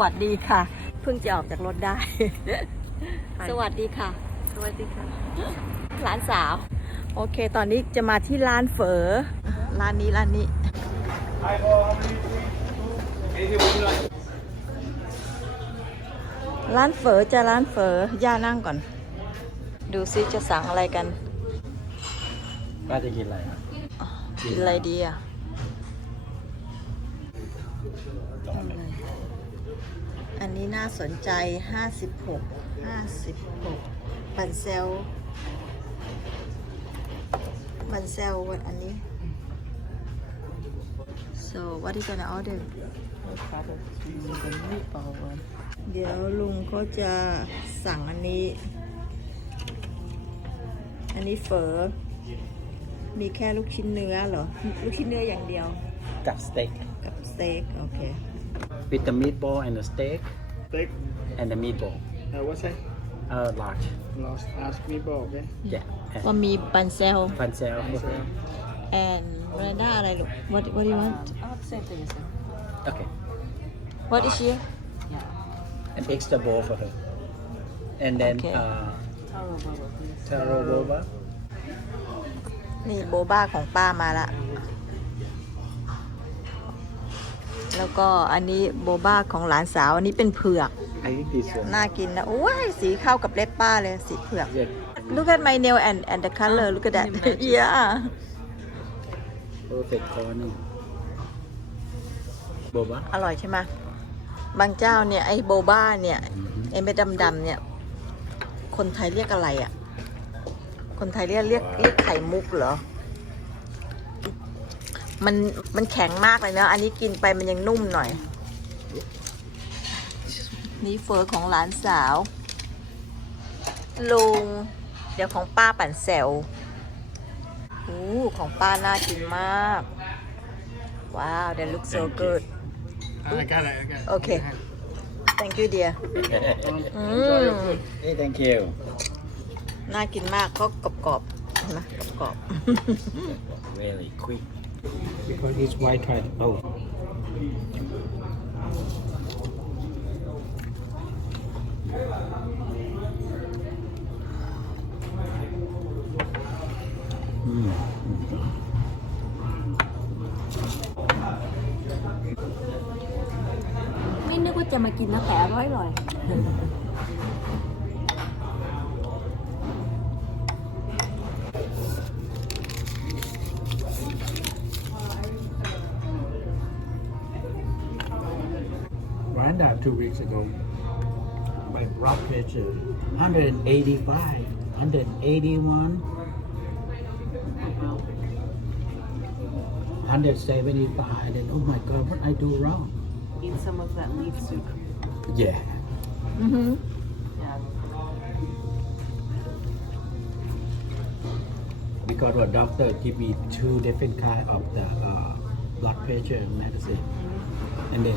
วัสดีค่ะ เพิ่งจะออกจากรถได้ สวัสดีค่ะ สวัสดีค่ะ หลานสาว โอเค ตอนนี้จะมาที่ร้านเฝอ ร้านนี้ร้านนี้ ร้านเฝอจะร้านเฝอย่านั่งก่อน ดูซิจะสั่งอะไรกันป้าจะกินอะไรอะกินอะไรดีอะ อันนี้น่าสนใจ 56 56บันเซลบันเซลวันอันนี้ so what you gonna order เดี๋ยวลุงเขาจะสั่งอันนี้ อันนี้เฝอมีแค่ลูกชิ้นเนื้อเหรอ ลูกชิ้นเนื้ออย่างเดียว กับสเต็ก กับสเต็ก โอเค with the meatball and the steak Steak. and the meatball Uh, what's that? uh large Last ask me about, okay? yeah ก็มีบันเซล ฟันเซล and เรน่าอะไรลูก what what do you want Oh, same thing as him. okay what is here an extra bowl for her and then Okay. uh Taro bubble, please. taro boba นี่โบบ้าของป้ามาละ แล้วก็อันนี้โบบ้าของหลานสาวอันนี้เป็นเผือก I think this one น่ากินนะโอ้ยสีเข้ากับเล็บป้าเลยสีเผือก yeah look at my nail and and the color look at that yeah perfect corner boba อร่อยใช่ไหมบางเจ้าเนี่ยไอ้โบบ้าเนี่ยไอ้เม็ดดำๆเนี่ย คนไทยเรียกอะไรอะ คนไทยเรียกเรียกเรียกไข่มุกเหรอ มันมันแข็งมากเลยเนอะอันนี้กินไปมันยังนุ่มหน่อย นี่เฟอร์ของหลานสาว ลุง เดี๋ยวของป้าปั่นแซวอู้ของป้าน่ากินมาก ว้าว that looks so good I got it, I got it. Okay. thank you dear อืม hey thank you น่ากินมากก็กรอบๆเห็นไหมกรอบ really quick because it's white tried oh Mm. ๆไม่นึกว่าจะม down two weeks ago my blood pressure, 185, 181, 175, and oh my God, what I do wrong? Eat some of that leaf soup. Yeah. Mm-hmm. Because our doctor give me two different kind of the uh, blood pressure medicine, and then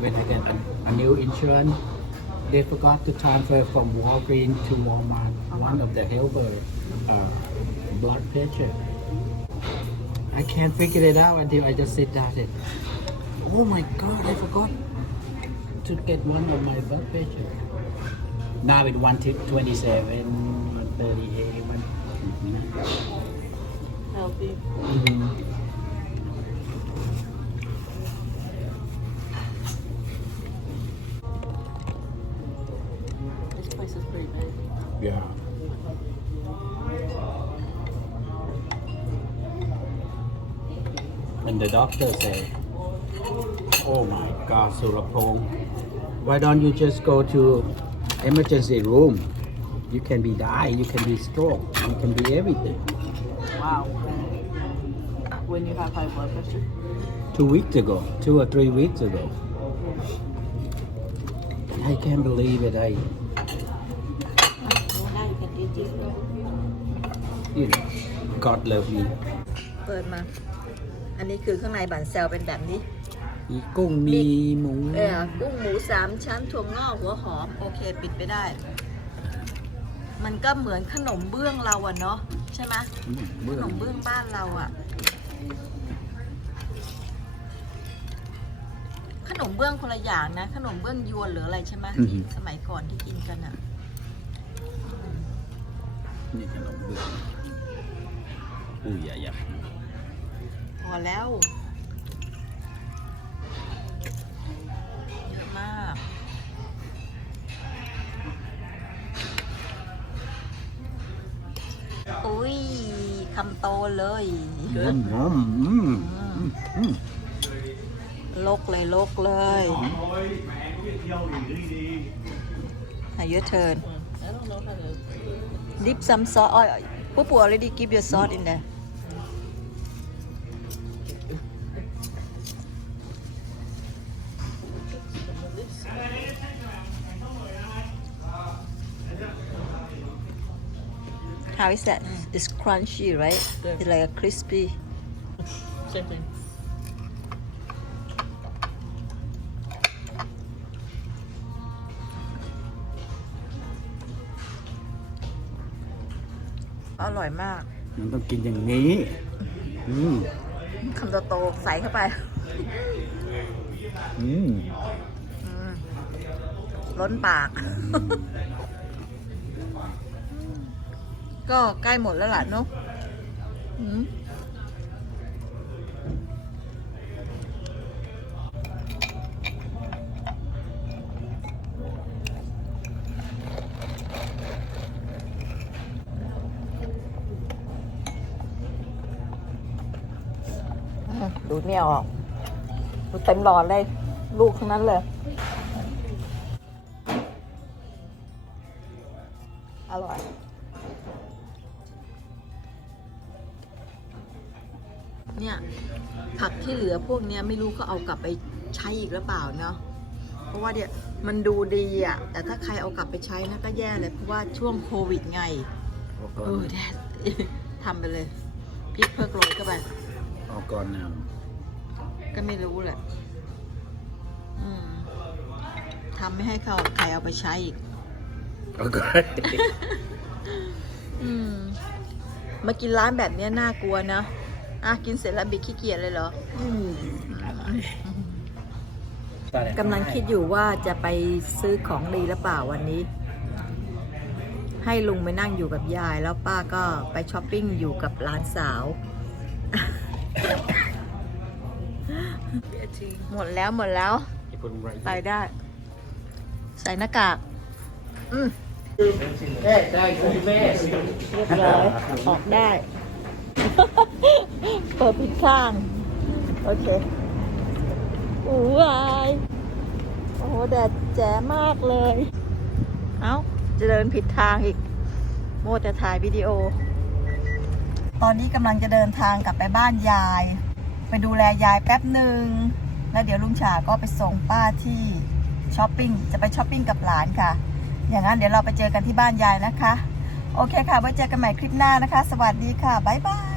when I get a, a new insurance, they forgot to transfer from Walgreens to Walmart one of the helper uh, blood pressure. I can't figure it out until I just sit down and oh my god, I forgot to get one of my blood pressure. Now it's 127, 138, 1. Healthy. Mhm. This and the doctor said, oh my God, Surapong, why don't you just go to emergency room? You can be die, you can be stroke, you can be everything. Wow. When you have high blood pressure? Two weeks ago, two or three weeks ago. I can't believe it. I you know, God love me. Good man. อันนี้คือข้างในบันแซลเป็นแบบนี้ มีกุ้งมีหมูเออกุ้งหมูสามชั้นถั่วงอกหัวหอม โอเคปิดไปได้ มันก็เหมือนขนมเบื้องเราอะเนาะใช่ไหมอืมขเบื้อนงมเบื้องบ้านเราอะขนมเบื้องคนละอย่างนะ ขนมเบื้องยวนหรืออะไรใช่ไหมอือฮึที่สมัยก่อนที่กินกันอะนี่ขนมเบื้องอุ้ยอย่าอย่า พอแล้ว เยอะมากอุ้ยคำโตเลยอืมอืมอืมอืมลกเลยลกเลยหายเยอะเทิน I don't know how to. dip some sauce oh, Pupu already give your sauce in there How is that? It's crunchy, right? Yeah. It's like a crispy. Same thing. อร่อยมากมันต้องกินอย่างนี้ อืม คำโตๆใส่เข้าไป อืมอืมล้นปาก ก็ใกล้หมดแล้วล่ะเนอะดูเนี่ยออก ดูเต็มหลอดเลย ลูกทั้งนั้นเลย อร่อย ที่เหลือพวกเนี้ยไม่รู้เขาเอากลับไปใช้อีกหรือเปล่าเนาะเพราะว่าเดี๋ยวมันดูดีอะแต่ถ้าใครเอากลับไปใช้นะก็แย่เลย เพราะว่าช่วงโควิดไงเอาก่อเอนอแดดทำไปเลยพริกเพิ่มโรยเข้าไปเอาก่อนนะก็ไม่รู้แหละอืมทำไม่ให้เขาใครเอาไปใช้อีกเอาก่อน อืมมากินร้านแบบเนี้ยน่ากลัวนะ อะกินเสร็จแล้วบิดขี้เกียจเลยเหรอ กำลังคิดอยู่ว่าจะไปซื้อของดีหรือเปล่าวันนี้ ให้ลุงไปนั่งอยู่กับยาย แล้วป้าก็ไปช้อปปิ้งอยู่กับหลานสาว หมดแล้วหมดแล้ว ใส่ได้ ใส่หน้ากาก อืมเรียบร้อยออกได้ เปิดผิดข้าง โอเคอู้วายโอ้โหแดดแจ๋มากเลย เอ้าจะเดินผิดทางอีก โมจะถ่ายวิดีโอ ตอนนี้กำลังจะเดินทางกลับไปบ้านยาย ไปดูแลยายแป๊บหนึ่ง แล้วเดี๋ยวลุงฉาก็ไปส่งป้าที่ช้อปปิ้ง จะไปช้อปปิ้งกับหลานค่ะ อย่างนั้นเดี๋ยวเราไปเจอกันที่บ้านยายนะคะ โอเคค่ะ ไว้เจอกันใหม่คลิปหน้านะคะ สวัสดีค่ะ บ๊ายบาย